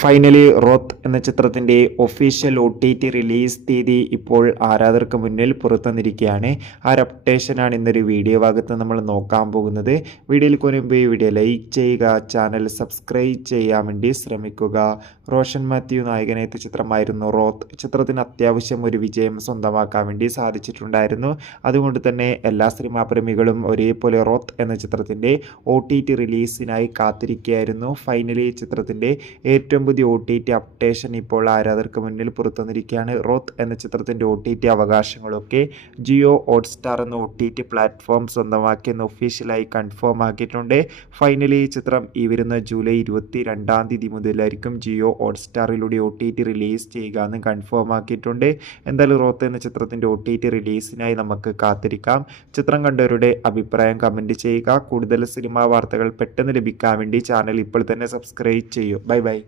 Finally റോത്ത് എന്ന ചിത്രത്തിൻ്റെ official OTT release തീയതി ഇപ്പോൾ ആരാധകർക്ക് മുന്നിൽ പുറത്തുവന്നിരിക്കുകയാണ്. ആ ഒരു അപ്ഡേഷനാണ് ഇന്നൊരു വീഡിയോ ഭാഗത്ത് നമ്മൾ നോക്കാൻ പോകുന്നത്. വീഡിയോയിൽ മുൻപ് ഈ വീഡിയോ ലൈക്ക് ചെയ്യുക, ചാനൽ സബ്സ്ക്രൈബ് ചെയ്യാൻ വേണ്ടി ശ്രമിക്കുക. റോഷൻ മാത്യു നായകനെത്തിയ ചിത്രമായിരുന്നു റോത്ത്. ചിത്രത്തിന് അത്യാവശ്യം ഒരു വിജയം സ്വന്തമാക്കാൻ വേണ്ടി സാധിച്ചിട്ടുണ്ടായിരുന്നു. അതുകൊണ്ട് തന്നെ എല്ലാ സിനിമാ പ്രേമികളും ഒരേപോലെ റോത്ത് എന്ന ചിത്രത്തിൻ്റെ OTT റിലീസിനായി കാത്തിരിക്കുകയായിരുന്നു. ഫൈനലി ചിത്രത്തിൻ്റെ ഏറ്റവും പുതിയ OTT അപ്ഡേഷൻ ഇപ്പോൾ ആരാധകർക്ക് മുന്നിൽ പുറത്തുവന്നിരിക്കുകയാണ്. റോത്ത് എന്ന ചിത്രത്തിൻ്റെ OTT അവകാശങ്ങളൊക്കെ ജിയോ ഹോട്ട്സ്റ്റാർ എന്ന OTT പ്ലാറ്റ്ഫോം സ്വന്തമാക്കിയെന്ന് ഒഫീഷ്യലായി കൺഫേം ആക്കിയിട്ടുണ്ട്. ഫൈനലി ഈ ചിത്രം ഈ വരുന്ന ജൂലൈ 22 മുതലായിരിക്കും ജിയോ ഹോട്ട്സ്റ്റാറിലൂടെ OTT റിലീസ് ചെയ്യുക എന്ന് കൺഫേം ആക്കിയിട്ടുണ്ട്. എന്തായാലും റോത്ത് എന്ന ചിത്രത്തിൻ്റെ OTT റിലീസിനായി നമുക്ക് കാത്തിരിക്കാം. ചിത്രം കണ്ടവരുടെ അഭിപ്രായം കമൻറ്റ് ചെയ്യുക. കൂടുതൽ സിനിമാ വാർത്തകൾ പെട്ടെന്ന് ലഭിക്കാൻ വേണ്ടി ചാനൽ ഇപ്പോൾ തന്നെ സബ്സ്ക്രൈബ് ചെയ്യൂ. Bye bye.